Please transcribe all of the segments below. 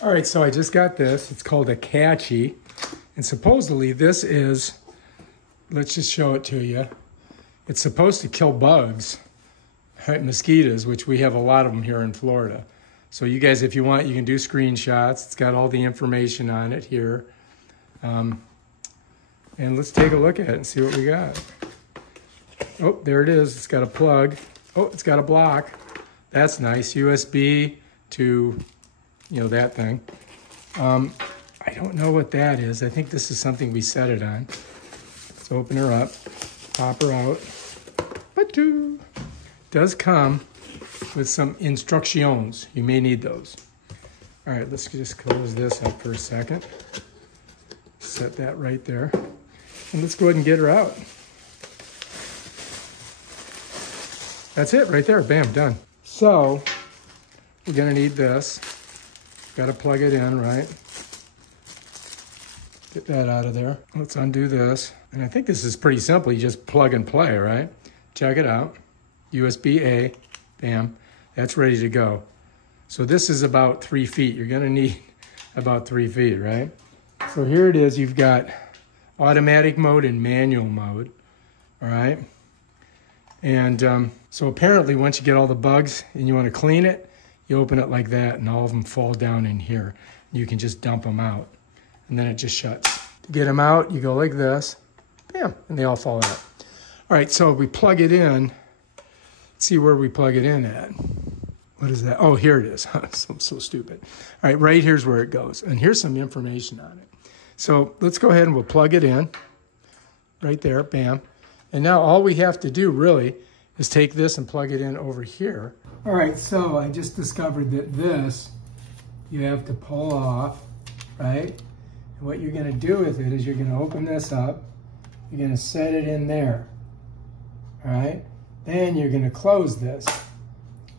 All right, so I just got this. It's called a Katchy. And supposedly this is, let's just show it to you. It's supposed to kill bugs, right? Mosquitoes, which we have a lot of them here in Florida. So you guys, if you want, you can do screenshots. It's got all the information on it here. And let's take a look at it and see what we got. Oh, there it is. It's got a plug. Oh, it's got a block. That's nice. USB to, you know, that thing. I don't know what that is. I think this is something we set it on. Let's open her up, pop her out. Ba-doo. Does come with some instructions. You may need those. All right, let's just close this up for a second. Set that right there. And let's go ahead and get her out. That's it right there, bam, done. So, we're gonna need this. Gotta plug it in, right? Get that out of there. Let's undo this. And I think this is pretty simple. You just plug and play, right? Check it out. USB-A, bam, that's ready to go. So this is about 3 feet. You're gonna need about 3 feet, right? So here it is. You've got automatic mode and manual mode, all right? And so apparently once you get all the bugs and you wanna clean it, you open it like that and all of them fall down in here. You can just dump them out and then it just shuts. To get them out, you go like this, bam, and they all fall out. All right, so we plug it in. Let's see where we plug it in at. What is that? Oh, here it is. I'm so stupid. All right, right here's where it goes. And here's some information on it. So let's go ahead and we'll plug it in. Right there, bam. And now all we have to do really is take this and plug it in over here. All right, so I just discovered that this, you have to pull off, right? And what you're gonna do with it is you're gonna open this up, you're gonna set it in there, all right? Then you're gonna close this.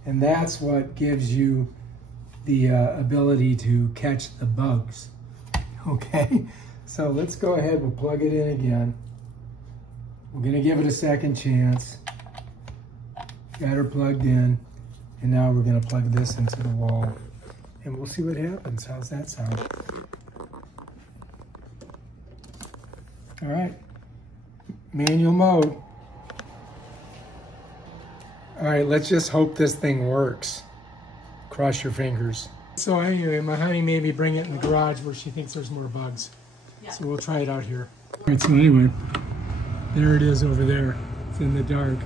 And that's what gives you the ability to catch the bugs, okay? So let's go ahead, we'll plug it in again. We're gonna give it a second chance. Got her plugged in. And now we're gonna plug this into the wall and we'll see what happens. How's that sound? All right, manual mode. All right, let's just hope this thing works. Cross your fingers. So anyway, my honey made me bring it in the garage where she thinks there's more bugs. Yeah. So we'll try it out here. All right, so anyway, there it is over there. It's in the dark.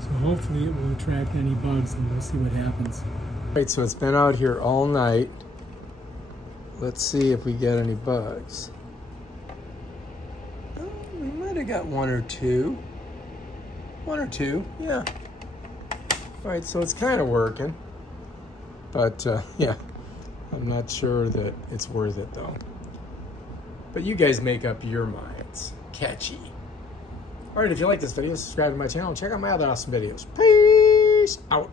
So hopefully it will attract any bugs and we'll see what happens. All right, so it's been out here all night. Let's see if we get any bugs. Oh, we might have got one or two. One or two, yeah. All right, so it's kind of working. But yeah, I'm not sure that it's worth it though. But you guys make up your minds. Catchy. All right, if you like this video, subscribe to my channel and check out my other awesome videos. Peace out.